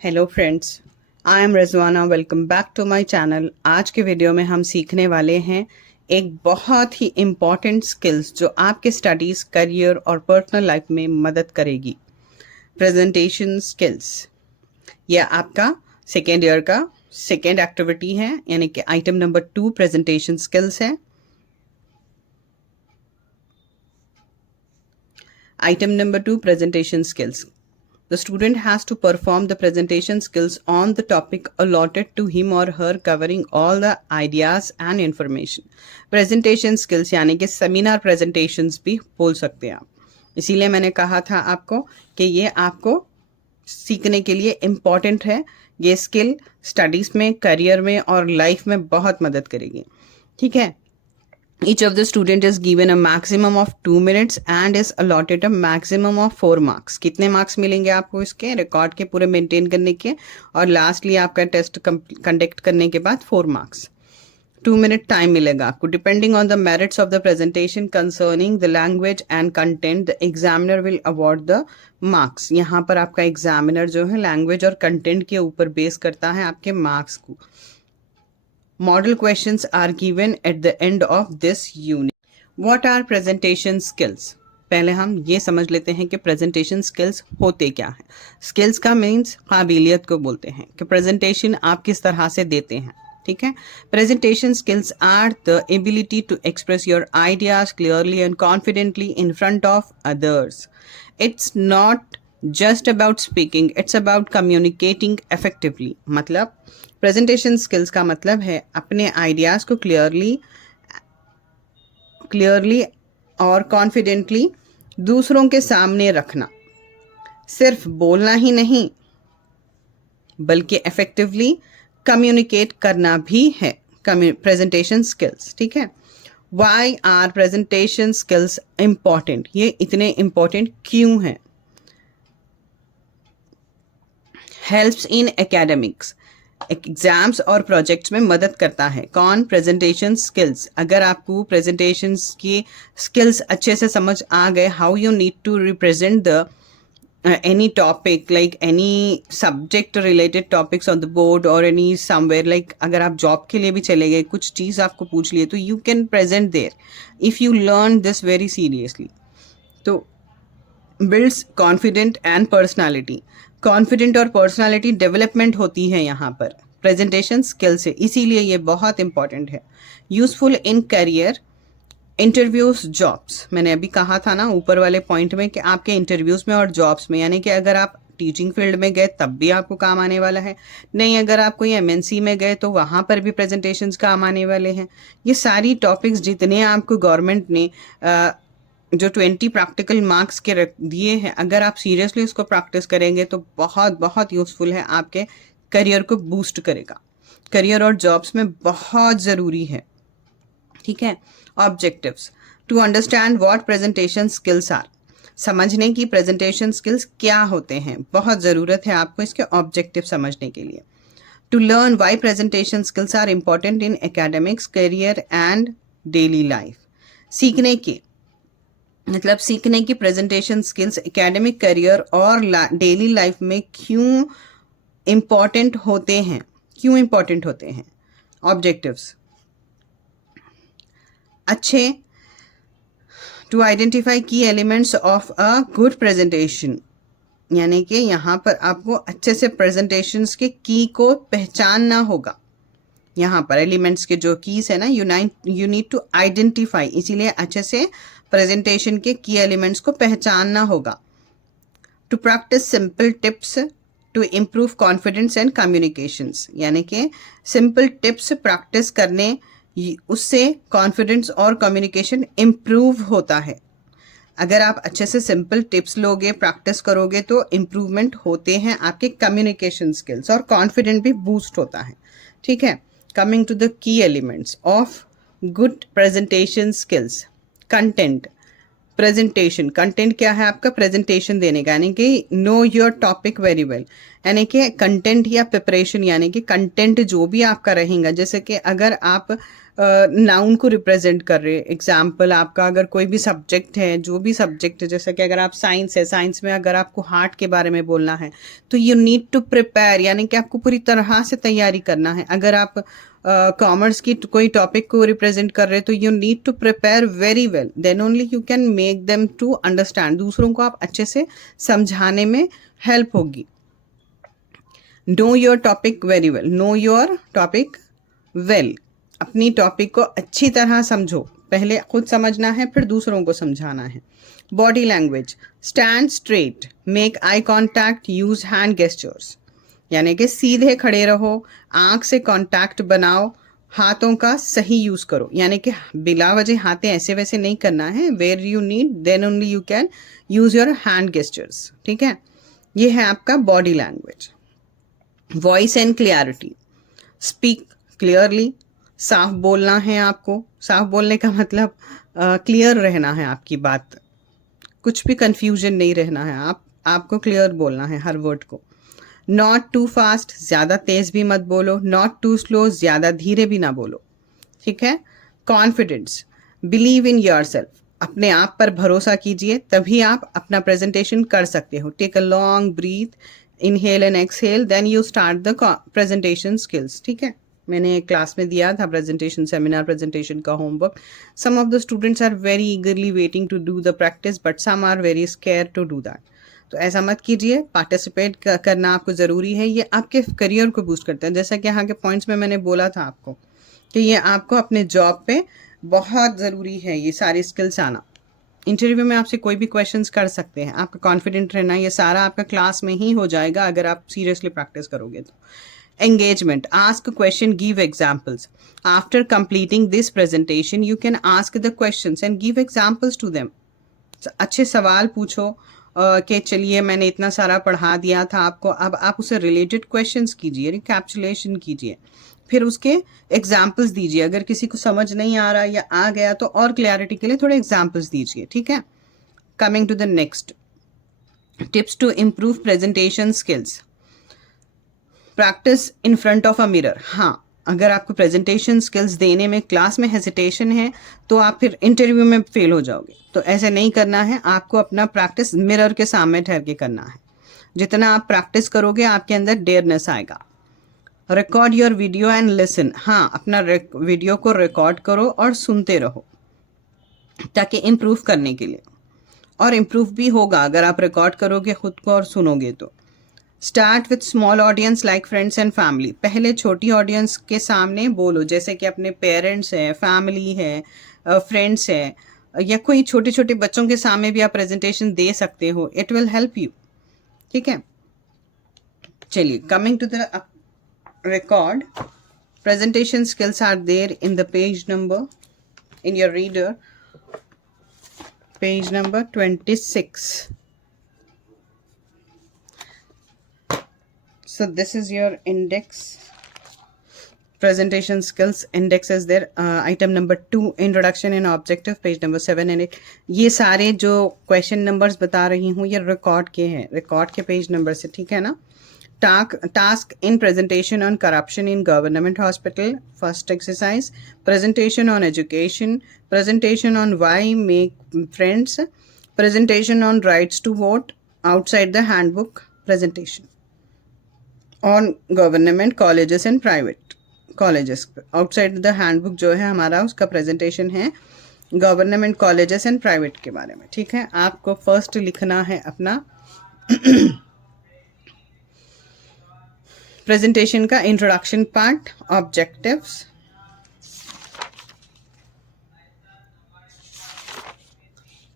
Hello friends, I am Rizwana. Welcome back to my channel. आज के video में हम सीखने वाले हैं एक बहुत ही इम्पॉर्टेंट स्किल्स जो आपके स्टडीज़, करियर और पर्सनल लाइफ में मदद करेगी। Presentation skills. यह आपका सेकेंड ईयर का सेकेंड एक्टिविटी है, यानी कि आइटम नंबर 2 प्रेजेंटेशन स्किल्स है। Item number 2 presentation skills. The student has to perform the presentation skills on the topic allotted to him or her, covering all the ideas and information. Presentation skills यानी कि seminar presentations भी बोल सकते हैं आप। इसीलिए मैंने कहा था आपको कि ये आपको सीखने के लिए इम्पॉर्टेंट है। ये स्किल स्टडीज़ में, करियर में और लाइफ में बहुत मदद करेगी। ठीक है। Each of the student is given a maximum of 2 minutes and is allotted a maximum of 4 marks. कितने मार्क्स मिलेंगे आपको इसके रिकॉर्ड के पूरे मेंटेन करने के, और लास्टली आपका टेस्ट कंडक्ट करने के बाद 4 मार्क्स। 2 मिनट टाइम मिलेगा आपको। Depending on the merits of the presentation concerning the language and content, the examiner will award the marks. यहाँ पर आपका एग्जामिनर जो है लैंग्वेज और कंटेंट के ऊपर बेस करता है आपके मार्क्स को। Model questions are given at the end of this unit. What are presentation skills? पहले हम ये समझ लेते हैं कि प्रेजेंटेशन स्किल्स होते क्या हैं। स्किल्स का मीन्स काबिलियत को बोलते हैं कि प्रेजेंटेशन आप किस तरह से देते हैं। ठीक है। Presentation skills are the ability to express your ideas clearly and confidently in front of others. It's not just about speaking, it's about communicating effectively. मतलब प्रेजेंटेशन स्किल्स का मतलब है अपने आइडियाज़ को क्लियरली और कॉन्फिडेंटली दूसरों के सामने रखना। सिर्फ बोलना ही नहीं बल्कि इफेक्टिवली कम्युनिकेट करना भी है प्रेजेंटेशन स्किल्स। ठीक है। Why are presentation skills important? ये इतने इम्पॉर्टेंट क्यों हैं? हेल्प्स इन एकेडमिक्स, एग्जाम्स और प्रोजेक्ट्स में मदद करता है। कौन? Presentation skills. अगर आपको प्रेजेंटेशन की स्किल्स अच्छे से समझ आ गए, how you need to represent the any topic, like any subject related topics on the board और एनी समवेयर, लाइक अगर आप जॉब के लिए भी चले गए, कुछ चीज़ आपको पूछ लिए, तो you can present there if you learn this very seriously. तो builds confident and personality. Confident और पर्सनालिटी डेवलपमेंट होती है यहाँ पर प्रेजेंटेशन स्किल से, इसीलिए ये बहुत इंपॉर्टेंट है। Useful in career, interviews, jobs. मैंने अभी कहा था ना ऊपर वाले पॉइंट में कि आपके इंटरव्यूज में और जॉब्स में, यानी कि अगर आप टीचिंग फील्ड में गए तब भी आपको काम आने वाला है, नहीं अगर आप कोई एमएनसी में गए तो वहाँ पर भी प्रेजेंटेशंस काम आने वाले हैं। ये सारी टॉपिक्स जितने आपको गवर्नमेंट ने जो 20 प्रैक्टिकल मार्क्स के दिए हैं, अगर आप सीरियसली उसको प्रैक्टिस करेंगे तो बहुत बहुत यूज़फुल है, आपके करियर को बूस्ट करेगा। करियर और जॉब्स में बहुत ज़रूरी है। ठीक है। Objectives, to understand what presentation skills are. समझने की प्रेजेंटेशन स्किल्स क्या होते हैं, बहुत ज़रूरत है आपको इसके ऑब्जेक्टिव समझने के लिए। To learn why presentation skills are important in academics, career and daily life. सीखने के मतलब सीखने की प्रेजेंटेशन स्किल्स एकेडमिक, करियर और डेली लाइफ में क्यों इम्पॉर्टेंट होते हैं, क्यों इम्पॉर्टेंट होते हैं। ऑब्जेक्टिव्स अच्छे, टू आइडेंटिफाई की elements of a good presentation, यानी कि यहाँ पर आपको अच्छे से प्रेजेंटेशंस के की को पहचानना होगा। यहाँ पर एलिमेंट्स के जो कीज है ना, यू नीड टू आइडेंटिफाई, इसीलिए अच्छे से प्रेजेंटेशन के की एलिमेंट्स को पहचानना होगा। To practise simple tips to improve confidence and communications, यानी कि सिंपल टिप्स प्रैक्टिस करने, उससे कॉन्फिडेंस और कम्युनिकेशन इम्प्रूव होता है। अगर आप अच्छे से सिंपल टिप्स लोगे, प्रैक्टिस करोगे तो इम्प्रूवमेंट होते हैं आपके कम्युनिकेशन स्किल्स और कॉन्फिडेंस भी बूस्ट होता है। ठीक है। Coming to the key elements of good presentation skills. Content, presentation, content क्या है आपका प्रेजेंटेशन देने का, यानी कि know your topic very well, यानी कि कंटेंट या प्रिपरेशन, यानी कि कंटेंट जो भी आपका रहेगा। जैसे कि अगर आप नाउन को रिप्रेजेंट कर रहे हैं। एग्जाम्पल आपका अगर कोई भी सब्जेक्ट है, जो भी सब्जेक्ट है, जैसे कि अगर आप साइंस है, साइंस में अगर आपको हार्ट के बारे में बोलना है तो यू नीड टू प्रिपेयर, यानी कि आपको पूरी तरह से तैयारी करना है। अगर आप कॉमर्स की कोई टॉपिक को रिप्रेजेंट कर रहे हैं तो you need to prepare very well, then only you can make them to understand. दूसरों को आप अच्छे से समझाने में हेल्प होगी। Know your topic very well, know your topic well, अपनी टॉपिक को अच्छी तरह समझो। पहले खुद समझना है, फिर दूसरों को समझाना है। Body language, stand straight, make eye contact, use hand gestures, यानी कि सीधे खड़े रहो, आंख से कांटेक्ट बनाओ, हाथों का सही यूज करो, यानी कि बिला वजह हाथें ऐसे वैसे नहीं करना है। Where you need then only you can use your hand gestures. ठीक है, ये है आपका body language. Voice and clarity, speak clearly, साफ बोलना है आपको। साफ बोलने का मतलब क्लियर रहना है आपकी बात, कुछ भी कंफ्यूजन नहीं रहना है, आपको क्लियर बोलना है हर वर्ड को। नॉट टू फास्ट, ज़्यादा तेज भी मत बोलो, नॉट टू स्लो, ज़्यादा धीरे भी ना बोलो। ठीक है। Confidence, believe in your self, अपने आप पर भरोसा कीजिए, तभी आप अपना प्रेजेंटेशन कर सकते हो। Take a long breath, inhale and exhale, then you start the presentation skills. ठीक है, मैंने क्लास में दिया था प्रेजेंटेशन सेमिनार प्रेजेंटेशन का homework. Some of the students are very eagerly waiting to do the practice, but some are very scare to do that. तो ऐसा मत कीजिए, पार्टिसिपेट करना आपको ज़रूरी है। ये आपके करियर को बूस्ट करते हैं, जैसा कि यहाँ के पॉइंट्स में मैंने बोला था आपको कि ये आपको अपने जॉब पे बहुत ज़रूरी है, ये सारी स्किल्स आना। इंटरव्यू में आपसे कोई भी क्वेश्चंस कर सकते हैं, आपका कॉन्फिडेंट रहना, ये सारा आपका क्लास में ही हो जाएगा अगर आप सीरियसली प्रैक्टिस करोगे तो। Engagement, ask a question, give examples. After completing this presentation, you can ask the questions and give examples to them. अच्छे सवाल पूछो कि चलिए मैंने इतना सारा पढ़ा दिया था आपको, अब आप उसे रिलेटेड क्वेश्चंस कीजिए, रिकैप्सुलेशन कीजिए, फिर उसके एग्जाम्पल्स दीजिए। अगर किसी को समझ नहीं आ रहा या आ गया तो और क्लैरिटी के लिए थोड़े एग्जाम्पल्स दीजिए। ठीक है। Coming to the next, tips to improve presentation skills. Practice in front of a mirror. हाँ, अगर आपको प्रेजेंटेशन स्किल्स देने में क्लास में हेजिटेशन है तो आप फिर इंटरव्यू में फेल हो जाओगे। तो ऐसे नहीं करना है, आपको अपना प्रैक्टिस मिरर के सामने ठहर के करना है। जितना आप प्रैक्टिस करोगे आपके अंदर डेयरनेस आएगा। Record your video and listen. हाँ, अपना वीडियो को रिकॉर्ड करो और सुनते रहो ताकि इम्प्रूव करने के लिए, और इम्प्रूव भी होगा अगर आप रिकॉर्ड करोगे खुद को और सुनोगे तो। Start with small audience like friends and family. पहले छोटी ऑडियंस के सामने बोलो, जैसे कि अपने पेरेंट्स है, फैमिली है, फ्रेंड्स है, या कोई छोटे छोटे बच्चों के सामने भी आप प्रेजेंटेशन दे सकते हो। It will help you. ठीक है, चलिए coming to the record, presentation skills are there in the page number, in your reader, page number 26. So this is your index, presentation skills index is there. Item number 2, introduction and objective, page number 7 and 8. ये सारे जो question numbers बता रही हूँ ये record के हैं, record के page number से। ठीक है ना। Task in presentation on corruption in government hospital. First exercise, presentation on education, presentation on why make friends, presentation on rights to vote, outside the handbook presentation on government colleges and private colleges. outside the handbook जो है हमारा उसका presentation है government colleges and private के बारे में। ठीक है, आपको फर्स्ट लिखना है अपना प्रेजेंटेशन का introduction part, objectives,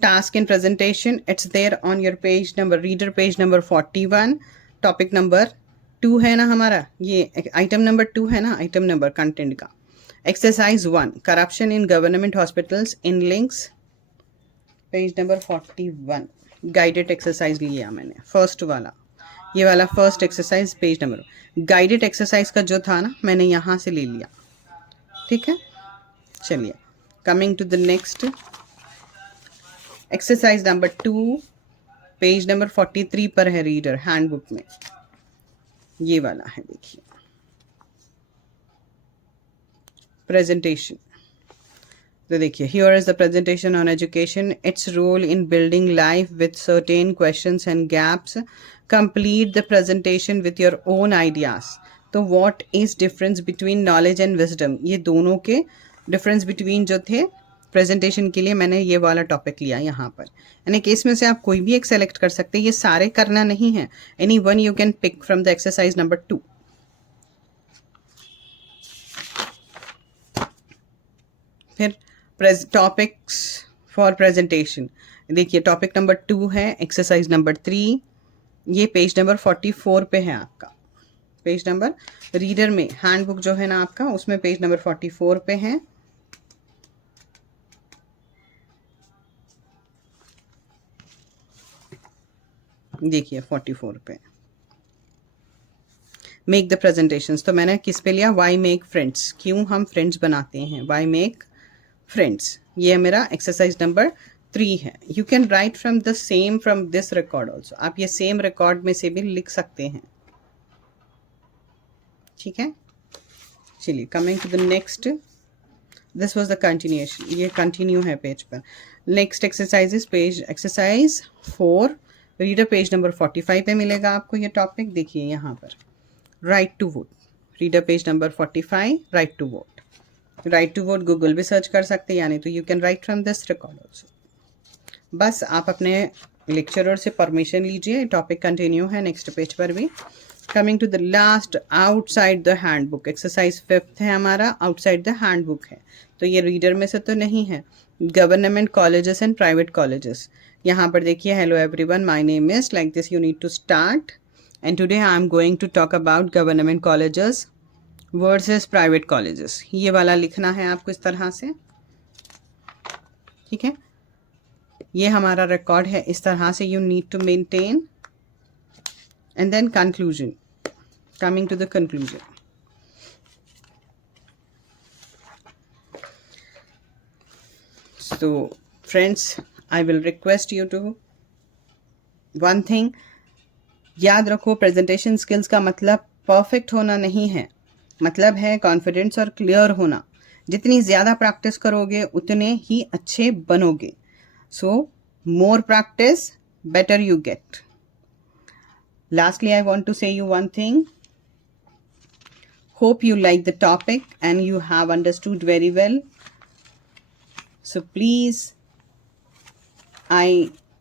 task in presentation, it's there on your page number, reader page number 41। Topic number 2 है ना हमारा, ये आइटम नंबर 2 है ना, आइटम नंबर कंटेंट का। Exercise 1, corruption in government hospitals in links, page number 41। Guided exercise लिया मैंने, first वाला, ये वाला first exercise page number. Guided exercise का जो था ना मैंने यहाँ से ले लिया। ठीक है, चलिए coming to the next exercise number 2, page number 43 पर है रीडर हैंडबुक में, ये वाला है। देखिए, प्रेजेंटेशन तो देखिए, here is the presentation on education, its role in building life with certain questions and gaps. Complete the presentation with your own ideas. तो what is difference between knowledge and wisdom, ये दोनों के difference between जो थे presentation के लिए मैंने ये वाला टॉपिक लिया यहाँ पर। यानी कि इसमें से आप कोई भी एक सेलेक्ट कर सकते हैं, ये सारे करना नहीं है। Any one you can pick from the exercise number 2। फिर टॉपिक्स फॉर प्रेजेंटेशन, देखिए टॉपिक नंबर 2 है एक्सरसाइज नंबर 3, ये पेज नंबर 44 पे है आपका। पेज नंबर रीडर में हैंडबुक जो है ना आपका, उसमें पेज नंबर 44 पे है। देखिए 44 पे मेक द प्रेजेंटेशंस, तो मैंने किस पे लिया, वाई मेक फ्रेंड्स, क्यों हम फ्रेंड्स बनाते हैं, वाई मेक फ्रेंड्स। ये मेरा एक्सरसाइज नंबर 3 है। You can write from the same from this record also, आप ये सेम रिकॉर्ड में से भी लिख सकते हैं, ठीक है। चलिए coming to the next, this was the continuation, ये कंटिन्यू है पेज पर। Next exercise is page exercise 4, reader page number 45 पे मिलेगा आपको ये टॉपिक। देखिए यहाँ पर right to vote, reader page number 45, right to vote. Right to vote Google भी सर्च कर सकते हैं, यानी तो you can write from this record also. बस आप अपने लेक्चरर से परमिशन लीजिए, टॉपिक कंटिन्यू है नेक्स्ट पेज पर भी। Coming to the last, outside the handbook, exercise 5 है हमारा, आउटसाइड द हैंडबुक है। तो ये रीडर में से तो नहीं है। Government colleges and private colleges, यहाँ पर देखिए, hello everyone, my name is, like this you need to start, and today I am going to talk about government colleges versus private colleges. ये वाला लिखना है आपको इस तरह से, ठीक है। ये हमारा रिकॉर्ड है, इस तरह से you need to maintain. And then conclusion, coming to the conclusion. So friends, I will request you to one thing, याद रखो, प्रेजेंटेशन स्किल्स का मतलब परफेक्ट होना नहीं है, मतलब है कॉन्फिडेंस और क्लियर होना। जितनी ज़्यादा प्रैक्टिस करोगे उतने ही अच्छे बनोगे। So more practice, better you get. Lastly I want to say you one thing, hope you like the topic and you have understood very well. So please, I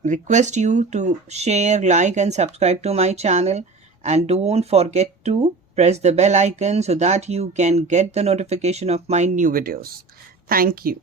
request you to share, like and subscribe to my channel, and don't forget to press the bell icon so that you can get the notification of my new videos. Thank you.